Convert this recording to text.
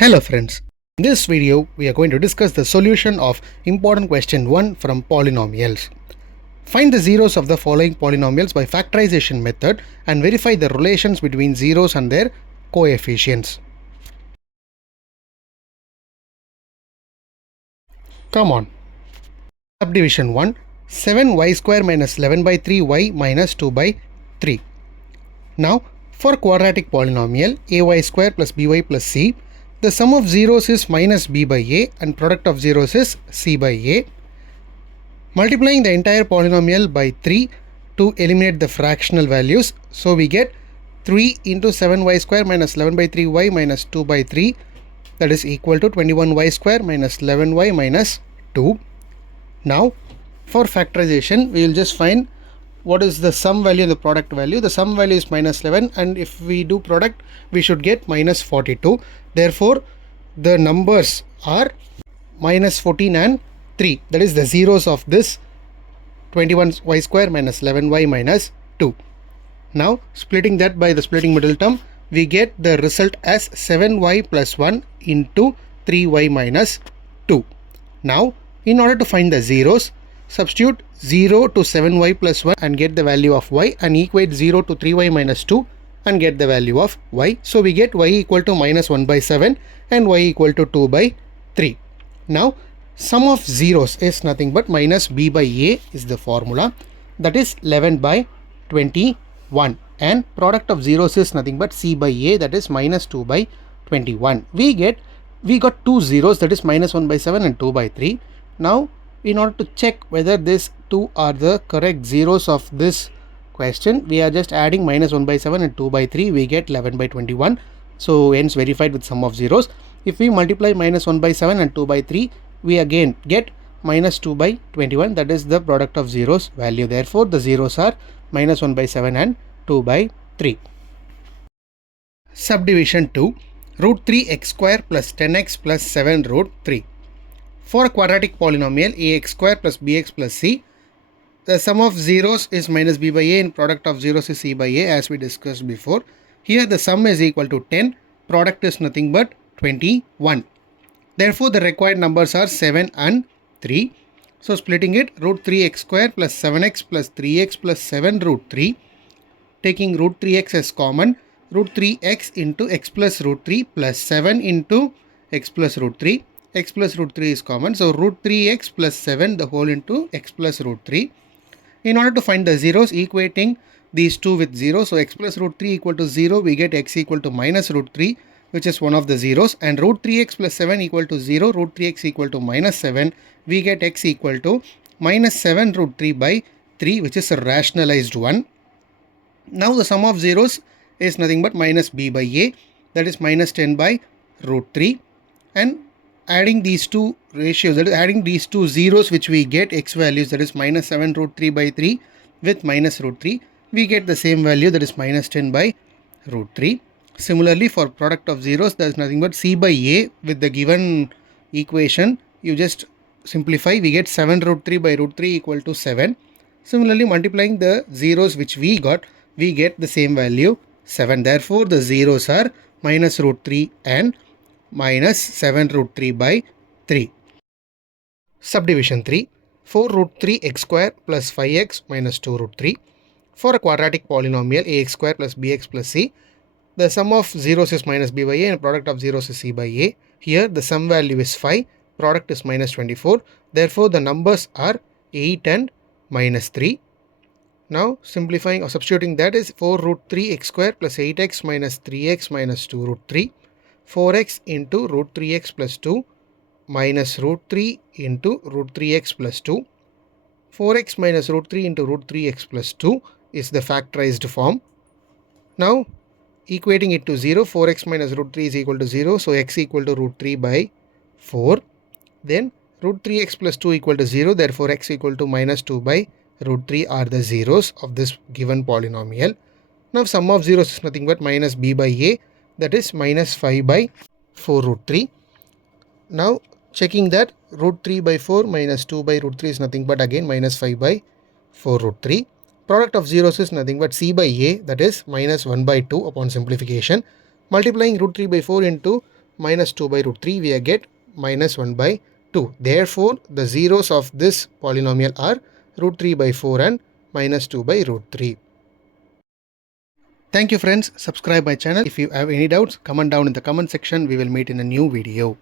Hello friends, in this video we are going to discuss the solution of important question 1 from polynomials. Find the zeros of the following polynomials by factorization method and verify the relations between zeros and their coefficients. Come on. Subdivision 1, 7y square minus 11 by 3y minus 2 by 3. Now for quadratic polynomial ay square plus by plus c, the sum of zeros is minus b by a and product of zeros is c by a. Multiplying the entire polynomial by 3 to eliminate the fractional values. So we get 3 into 7y square minus 11 by 3y minus 2 by 3, that is equal to 21y square minus 11y minus 2. Now for factorization we will just find what is the sum value and the product value. The sum value is minus 11 and if we do product we should get minus 42. Therefore the numbers are minus 14 and 3, that is the zeros of this 21y square minus 11y minus 2. Now splitting that by the splitting middle term, we get the result as 7y plus 1 into 3y minus 2. Now in order to find the zeros, substitute 0 to 7y plus 1 and get the value of y, and equate 0 to 3y minus 2 and get the value of y. So we get y equal to minus 1 by 7 and y equal to 2 by 3. Now sum of zeros is nothing but minus b by a is the formula, that is 11 by 21, and product of zeros is nothing but c by a, that is minus 2 by 21. We got two zeros, that is minus 1 by 7 and 2 by 3. Now in order to check whether these two are the correct zeros of this question, we are just adding minus 1 by 7 and 2 by 3, we get 11 by 21. So hence verified with sum of zeros. If we multiply minus 1 by 7 and 2 by 3, we again get minus 2 by 21, that is the product of zeros value. Therefore the zeros are minus 1 by 7 and 2 by 3. Subdivision 2, root 3x square plus 10x plus 7 root 3. For a quadratic polynomial ax square plus bx plus c, the sum of zeros is minus b by a and product of zeros is c by a, as we discussed before. Here the sum is equal to 10, product is nothing but 21. Therefore the required numbers are 7 and 3. So splitting it, root 3x square plus 7x plus 3x plus 7 root 3. Taking root 3x as common, root 3x into x plus root 3 plus 7 into x plus root 3. X plus root 3 is common. So root 3x plus 7 the whole into x plus root 3. In order to find the zeros, equating these two with 0. So x plus root 3 equal to 0, we get x equal to minus root 3, which is one of the zeros, and root 3x plus 7 equal to 0, root 3x equal to minus 7, we get x equal to minus 7 root 3 by 3, which is a rationalized one. Now the sum of zeros is nothing but minus b by a, that is minus 10 by root 3, and adding these two ratios, that is adding these two zeros which we get x values, that is minus 7 root 3 by 3 with minus root 3, we get the same value, that is minus 10 by root 3. Similarly for product of zeros, there is nothing but c by a with the given equation, you just simplify, we get 7 root 3 by root 3 equal to 7. Similarly multiplying the zeros which we got, we get the same value 7. Therefore the zeros are minus root 3 and minus 7 root 3 by 3. Subdivision 3, 4 root 3 x square plus 5x minus 2 root 3. For a quadratic polynomial ax square plus bx plus c, the sum of zeros is minus b by a and product of zeros is c by a. Here the sum value is 5, product is minus 24. Therefore the numbers are 8 and minus 3. Now simplifying or substituting that is 4 root 3 x square plus 8x minus 3x minus 2 root 3. 4x into root 3x plus 2 minus root 3 into root 3x plus 2. 4x minus root 3 into root 3x plus 2 is the factorized form. Now equating it to 0, 4x minus root 3 is equal to 0. So x equal to root 3 by 4. Then root 3x plus 2 equal to 0. Therefore x equal to minus 2 by root 3 are the zeros of this given polynomial. Now sum of zeros is nothing but minus b by a, that is minus 5 by 4 root 3. Now checking that, root 3 by 4 minus 2 by root 3 is nothing but again minus 5 by 4 root 3. Product of zeros is nothing but c by a, that is minus 1 by 2 upon simplification. Multiplying root 3 by 4 into minus 2 by root 3, we get minus 1 by 2. Therefore, the zeros of this polynomial are root 3 by 4 and minus 2 by root 3. Thank you friends. Subscribe my channel. If you have any doubts, comment down in the comment section. We will meet in a new video.